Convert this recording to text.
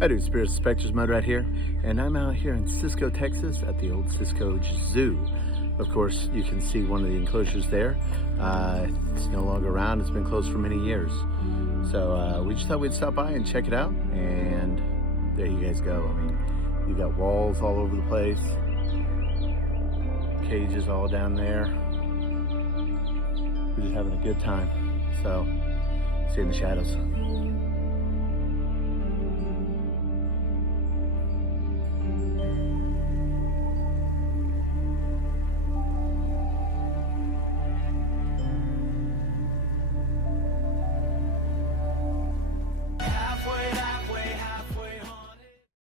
Hi, dude. Spirit Specters, Mudrat here, and I'm out here in Cisco, Texas, at the old Cisco Zoo. Of course, you can see one of the enclosures there. It's no longer around. It's been closed for many years. So we just thought we'd stop by and check it out, and there you guys go. I mean, you got walls all over the place, cages all down there. We're just having a good time. So, see you in the shadows.